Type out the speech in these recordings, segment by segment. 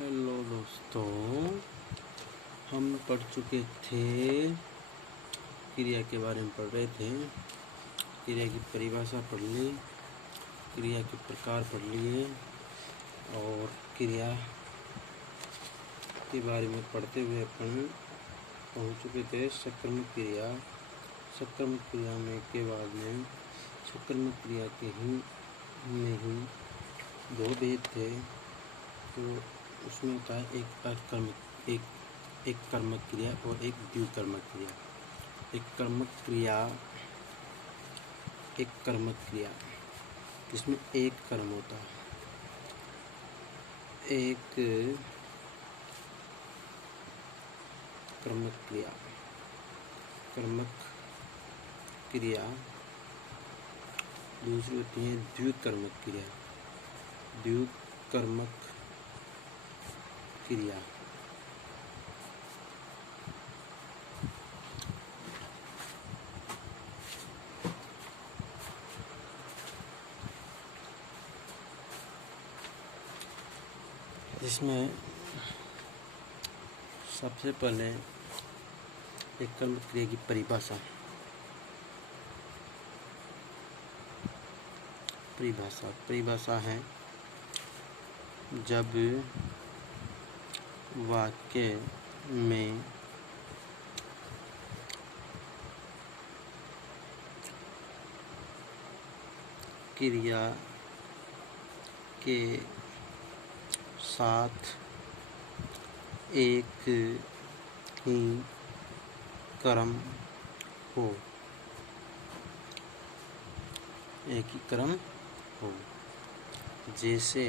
Hello दोस्तों, हम पढ़ चुके थे क्रिया के बारे में पढ़ रहे थे। क्रिया की परिभाषा पढ़ ली, क्रिया के प्रकार पढ़ लिए और क्रिया के बारे में पढ़ते हुए अपन पहुँच चुके थे सकर्मक क्रिया। सकर्मक क्रिया में के बाद में सकर्मक क्रिया के में ही दो भेद थे। तो उसमें होता है एक कर्मक क्रिया और एक द्विकर्मक क्रिया। एक कर्मक क्रिया जिसमें एक कर्म होता है। एक कर्मक क्रिया दूसरी होती है द्विकर्मक क्रिया। जिसमें सबसे पहले एक कर्मक क्रिया की परिभाषा है जब वाक्य में क्रिया के साथ एक ही क्रम हो, जैसे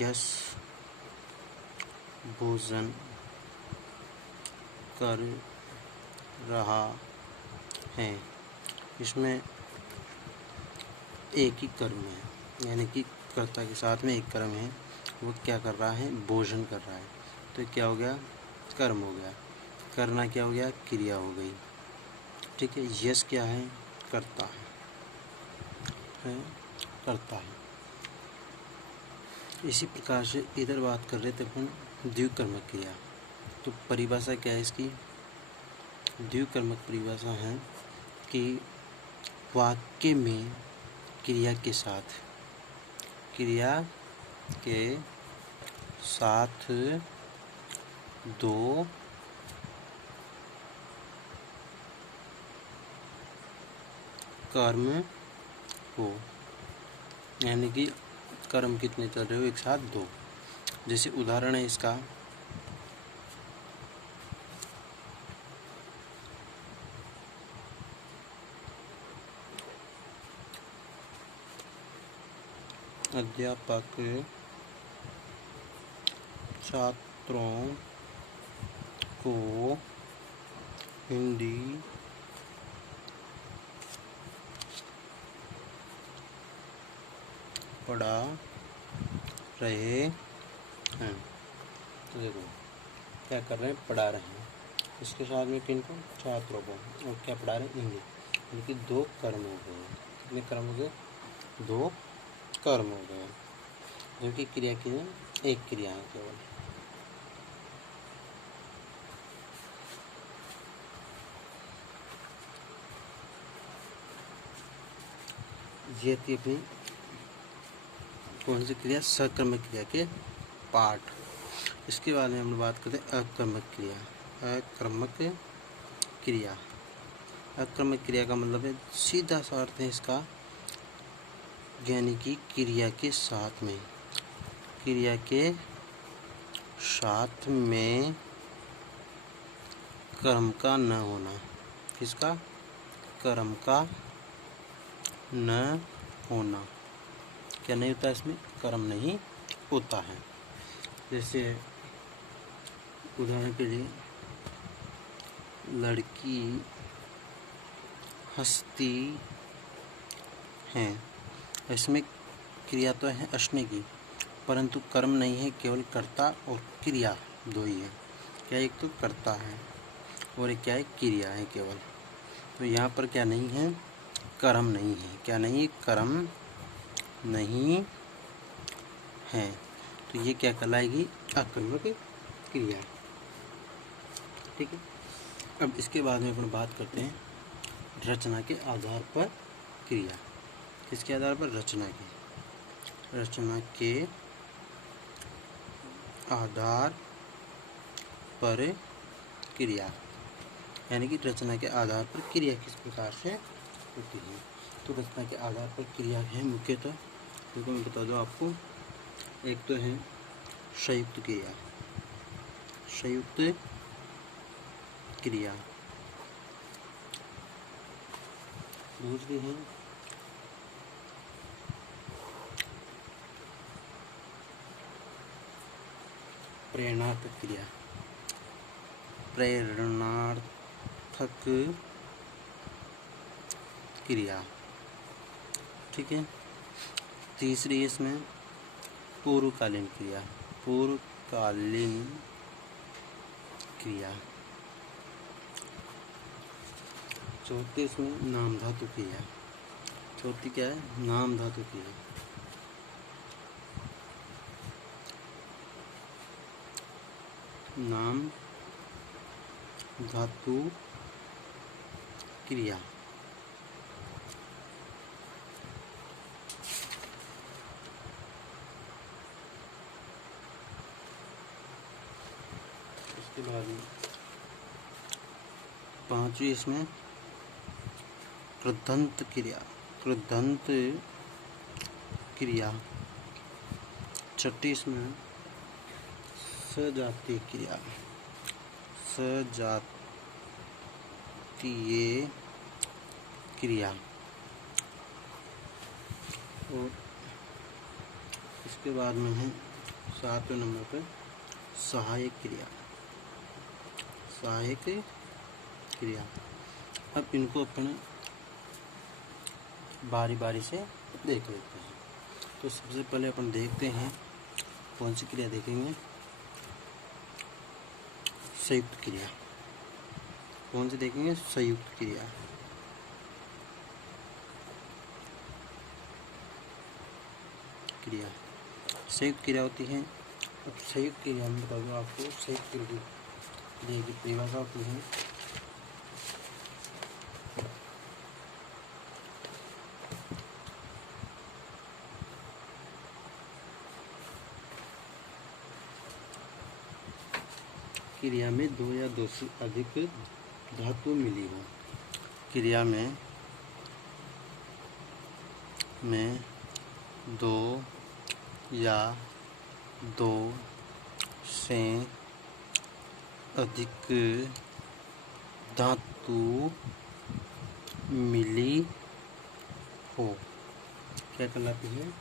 यश भोजन कर रहा है। इसमें एक ही कर्म है, यानी कि कर्ता के साथ में एक कर्म है। वो क्या कर रहा है? भोजन कर रहा है। तो क्या हो गया? कर्म हो गया। करना क्या हो गया? क्रिया हो गई। ठीक है। यश क्या है? कर्ता है। इसी प्रकार से इधर बात कर रहे थे अपन द्विकर्मक क्रिया। तो परिभाषा क्या है इसकी? द्विकर्मक परिभाषा है कि वाक्य में क्रिया के साथ दो कर्म हो, यानी कि कर्म कितने चल रहे हो? एक साथ दो। जैसे उदाहरण है इसका, अध्यापक छात्रों को हिंदी पढ़ा रहे हैं। तो देखो क्या कर रहे हैं? पढ़ा रहे हैं। इसके साथ में किनको? छात्रों को। और क्या पढ़ा रहे हैं? हिंदी। यानी कि दो कर्म हो गए। कितने कर्म हो गए? दो कर्म हो गए, जो कि क्रिया की एक क्रिया है केवल। ये थी अपनी कौन सी क्रिया? सकर्मक क्रिया के पाठ। इसके बाद में हम बात करते हैं अकर्मक क्रिया। अकर्मक क्रिया का मतलब है, सीधा सा अर्थ है इसका, यानी कि क्रिया के साथ में कर्म का न होना। किसका? कर्म का न होना। क्या नहीं होता? इसमें कर्म नहीं होता है। जैसे उदाहरण के लिए, लड़की हंसती है। इसमें क्रिया तो है हंसने की, परंतु कर्म नहीं है, केवल कर्ता और क्रिया दो ही है। क्या? एक तो कर्ता है और एक क्या है? क्रिया है केवल। तो यहाँ पर क्या नहीं है, कर्म नहीं है। क्या नहीं, कर्म नहीं है। तो ये क्या कहलाएगी, अकर्मक क्रिया। ठीक है। अब इसके बाद में अपन बात करते हैं रचना के आधार पर क्रिया। किसके आधार पर, रचना के आधार पर क्रिया, यानी कि रचना के आधार पर क्रिया किस प्रकार से होती है। तो रचना के आधार पर क्रिया है मुख्यतः, देखो मैं बता दूँ आपको, एक तो है संयुक्त क्रिया, दूसरी है प्रेरणार्थक क्रिया। ठीक है। तीसरी इसमें पूर्वकालीन क्रिया। चौथी इसमें नाम धातु क्रिया। चौथी क्या है, नाम धातु क्रिया। नाम धातु क्रिया। उसके बाद में पांचवी इसमें कृदंत क्रिया। छठी इसमें सजातीय क्रिया। और इसके बाद में है 7वें नंबर पर सहायक क्रिया। अब इनको अपन बारी बारी से देख लेते हैं। तो सबसे पहले अपन देखते हैं कौन सी क्रिया देखेंगे, संयुक्त क्रिया। कौन सी देखेंगे, संयुक्त क्रिया। संयुक्त क्रिया होती है। अब संयुक्त क्रिया में बता दूँ आपको, संयुक्त क्रिया की परिभाषा होती है क्रिया में दो या दो से अधिक धातु मिली हो। क्रिया में दो या दो से अधिक धातु मिली हो, क्या कहलाती है,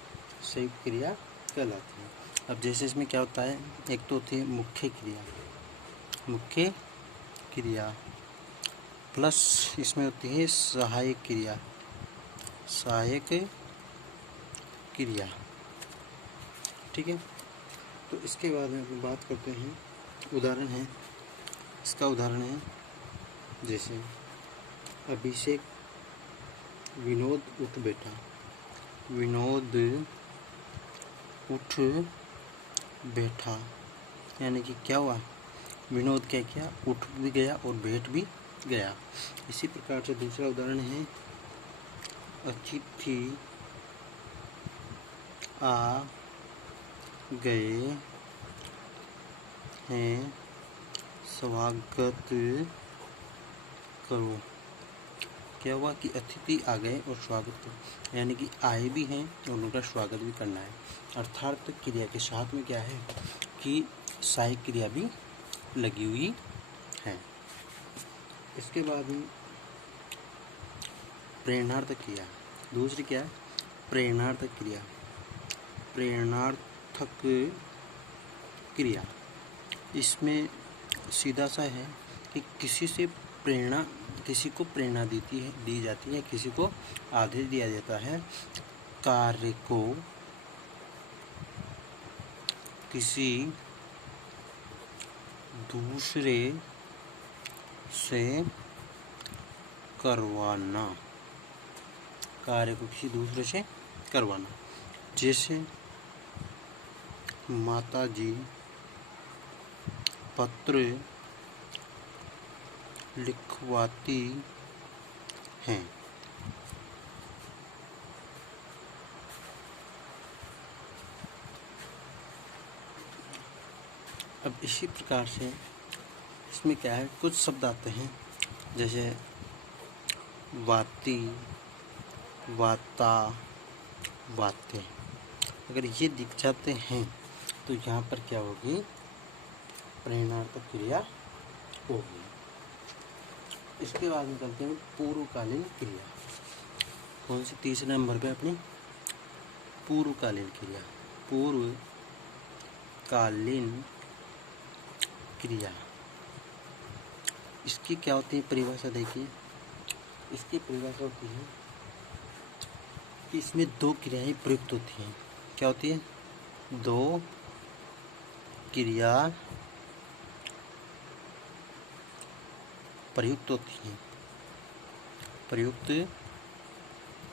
संयुक्त क्रिया कहलाती है। अब जैसे इसमें क्या होता है, एक तो होती है मुख्य क्रिया प्लस इसमें होती है सहायक क्रिया। ठीक है। तो इसके बाद में हम बात करते हैं, उदाहरण है इसका। उदाहरण है जैसे अभिषेक विनोद उठ बैठा, यानी कि क्या हुआ, विनोद क्या किया, उठ भी गया और बैठ भी गया। इसी प्रकार से दूसरा उदाहरण है अतिथि आ गए हैं, स्वागत करो। क्या हुआ कि अतिथि आ गए और स्वागत करो, यानी कि आए भी हैं और उनका स्वागत भी करना है। अर्थात क्रिया के साथ में क्या है कि सहायक क्रिया भी लगी हुई है। इसके बाद में प्रेरणार्थक क्रिया, दूसरी क्या है, प्रेरणार्थक क्रिया। इसमें सीधा सा है कि किसी को प्रेरणा दी जाती है, किसी को आदेश दिया जाता है कार्य को किसी दूसरे से करवाना, कार्य को किसी दूसरे से करवाना। जैसे माताजी पत्र लिखवाती हैं। अब इसी प्रकार से इसमें क्या है, कुछ शब्द आते हैं जैसे वाती, वाता, वाते। अगर ये दिख जाते हैं तो यहाँ पर क्या होगी, प्रेरणार्थक क्रिया होगी। इसके बाद में करते हैं पूर्वकालीन क्रिया। कौन सी, तीसरे नंबर पे अपनी पूर्वकालीन क्रिया। पूर्वकालीन क्रिया, इसकी क्या होती है परिभाषा, देखिए इसकी परिभाषा होती है कि इसमें दो क्रियाएं प्रयुक्त होती हैं। क्या होती है, दो क्रिया प्रयुक्त होती हैं, प्रयुक्त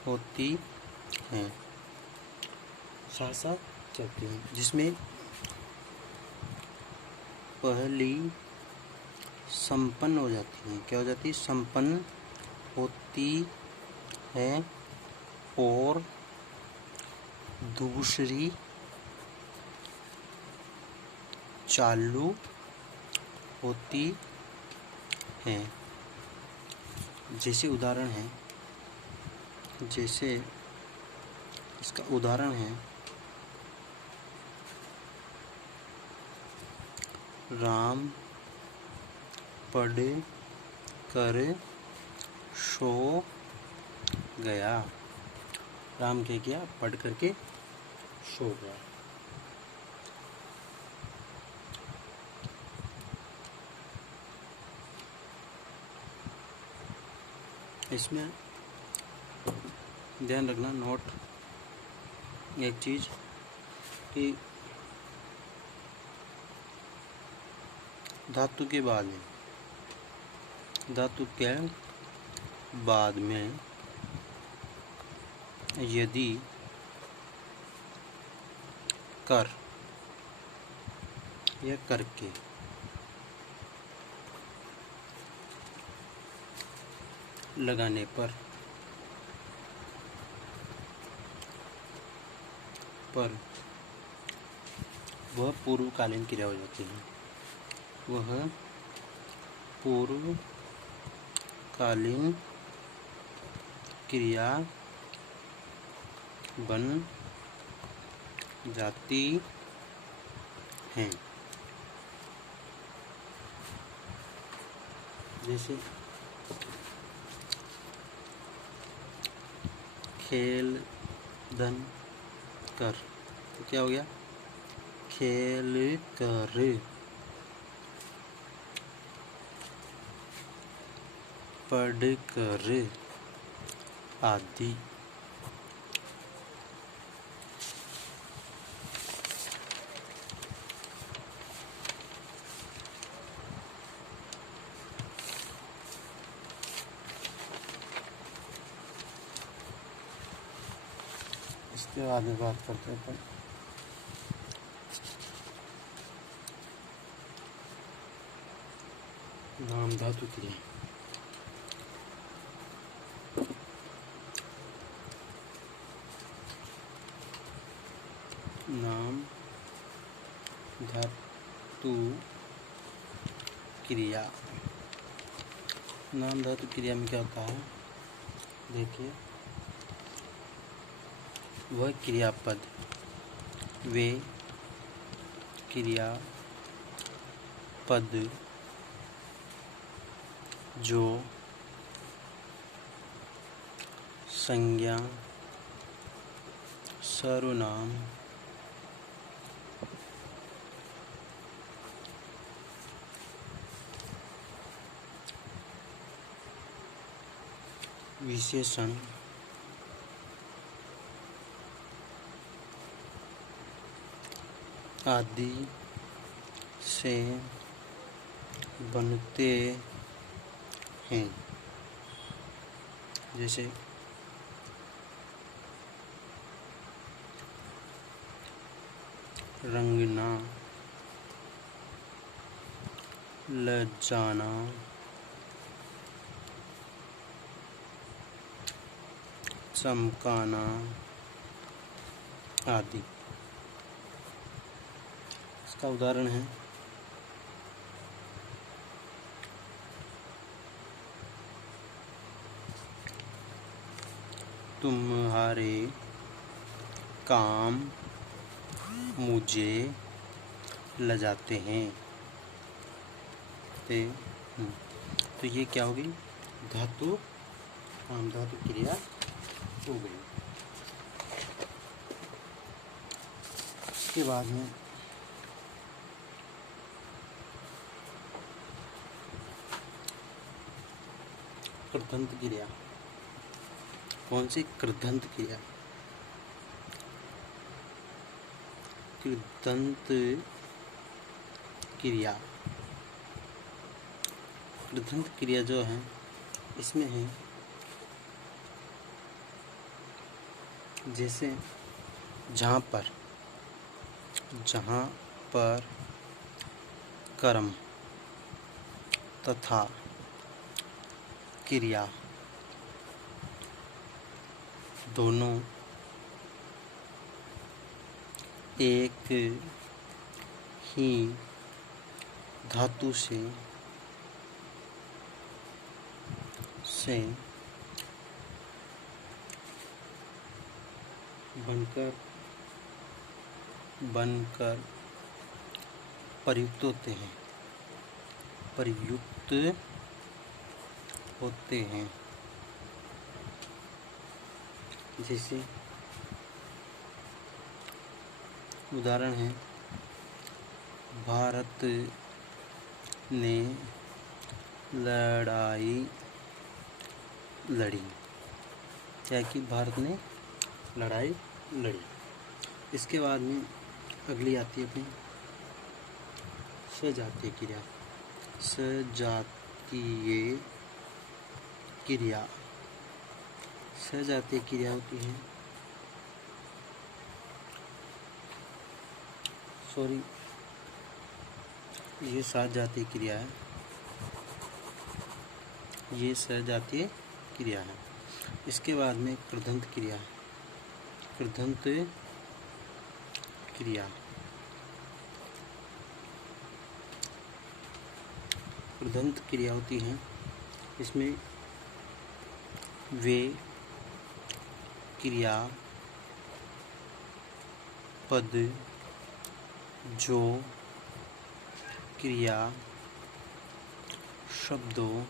होती हैं, साथ साथ चलती हैं, जिसमें पहली संपन्न हो जाती है। क्या हो जाती है, संपन्न होती है और दूसरी चालू होती है। जैसे उदाहरण है, जैसे इसका उदाहरण है, राम पढ़ कर सो गया। राम क्या किया, पढ़ करके सो गया। इसमें ध्यान रखना, नोट एक चीज कि धातु के बाद में, धातु के बाद में यदि कर या करके लगाने पर वह पूर्वकालीन क्रिया हो जाती है। वह पूर्वकालीन क्रिया बन जाती है। जैसे खेल धन कर, तो क्या हो गया, खेल कर, पढ़ कर आदि। इसके बाद में बात करते हैं अपन नाम धातु क्रिया। नाम धातु क्रिया, नाम धातु क्रिया में क्या होता है, देखिए वह क्रियापद, वे क्रियापद जो संज्ञा, सर्वनाम, विशेषण, आदि से बनते हैं। जैसे रंगना, लजाना, चमकाना आदि। इसका उदाहरण है तुम्हारे काम मुझे लजाते हैं। तो ये क्या हो गई? धातु काम धातु क्रिया हो गई। इसके बाद में कृदंत क्रिया। कौन सी? कृदंत क्रिया। कृदंत क्रिया। कृदंत क्रिया जो है इसमें है जैसे जहाँ पर कर्म तथा क्रिया दोनों एक ही धातु से बनकर प्रयुक्त होते हैं। जैसे उदाहरण है भारत ने लड़ाई लड़ी। क्या कि भारत ने लड़ाई लड़ी। इसके बाद में अगली आती है अपनी सजातीय क्रिया। सजातीय क्रिया। सजातीय क्रिया होती है, सॉरी ये सजातीय क्रिया है, ये सजातीय क्रिया है। इसके बाद में कृदंत क्रिया है। कृदंत क्रिया। कृदंत क्रिया होती है, इसमें वे क्रिया पद जो क्रिया शब्दों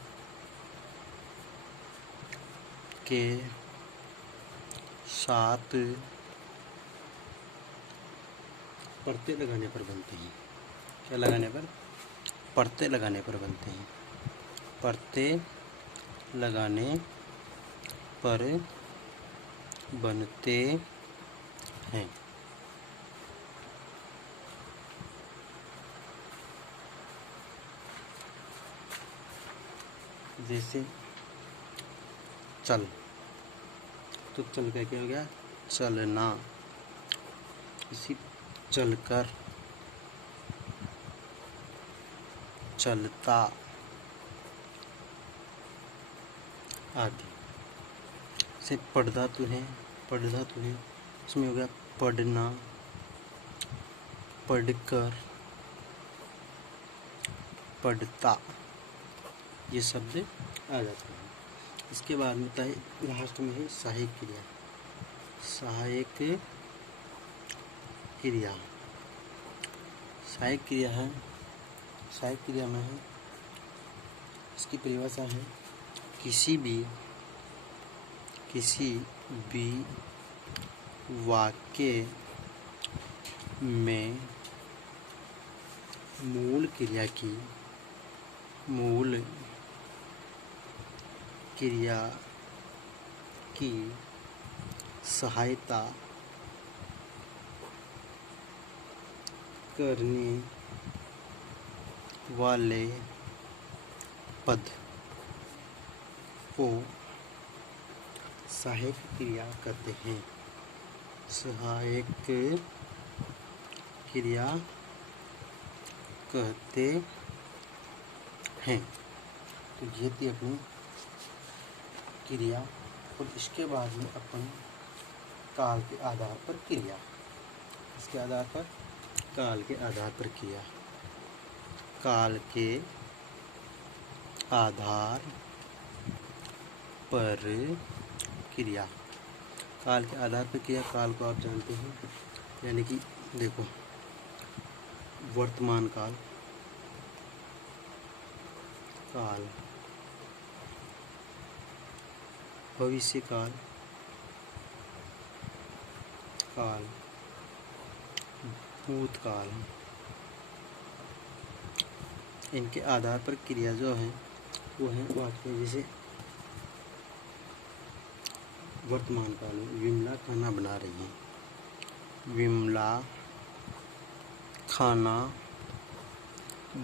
के साथ प्रत्यय लगाने पर बनते हैं। क्या लगाने पर? प्रत्यय लगाने पर बनते हैं। प्रत्यय लगाने पर बनते हैं। जैसे चल, तो चल का क्या हो गया? चलना। इसी चलकर, चलता आदि। से पढ़ धातु है, इसमें हो गया पढ़ना, पढ़कर, पढ़ता, ये शब्द आ जाते हैं। इसके बाद में लास्ट में है सहायक क्रिया। सहायक क्रिया। सहायक क्रिया है, सहायक क्रिया में है, इसकी परिभाषा है किसी भी वाक्य में मूल क्रिया की सहायता करने वाले पद को सहायक क्रिया कहते हैं। सहायक क्रिया कहते हैं। तो ये थी अपनी क्रिया, और इसके बाद में अपन काल के आधार पर क्रिया, इसके आधार पर काल के आधार पर क्रिया, काल के आधार पर क्रिया, काल के आधार पर क्रिया। काल को आप जानते हैं, यानी कि देखो वर्तमान काल, काल, भविष्य काल, काल, भूतकाल, इनके आधार पर क्रिया जो है वो है वाक्य। जैसे वर्तमान काल में विमला खाना बना रही है, विमला खाना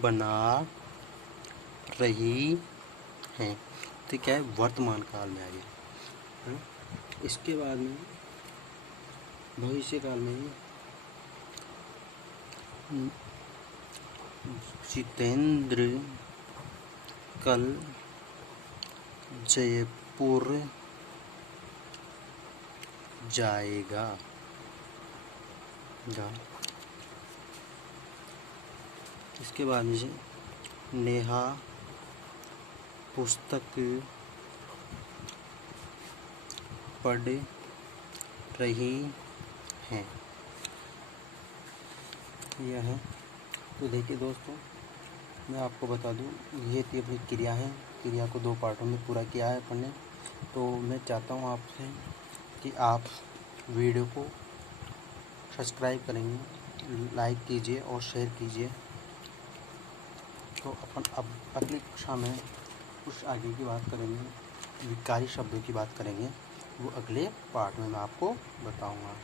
बना रही है, तो क्या है, वर्तमान काल में आ गया। इसके बाद में भविष्य काल में जितेंद्र कल जयपुर जाएगा। इसके बाद में नेहा पुस्तक पढ़ रही हैं। यह है। तो देखिए दोस्तों, मैं आपको बता दूं, ये थी अपनी क्रिया है। क्रिया को 2 पार्टों में पूरा किया है अपन ने। तो मैं चाहता हूं आपसे कि आप वीडियो को सब्सक्राइब करेंगे, लाइक कीजिए और शेयर कीजिए। तो अपन अब अगली कक्षा में कुछ आगे की बात करेंगे, विकारी शब्दों की बात करेंगे, वो अगले पार्ट में मैं आपको बताऊंगा।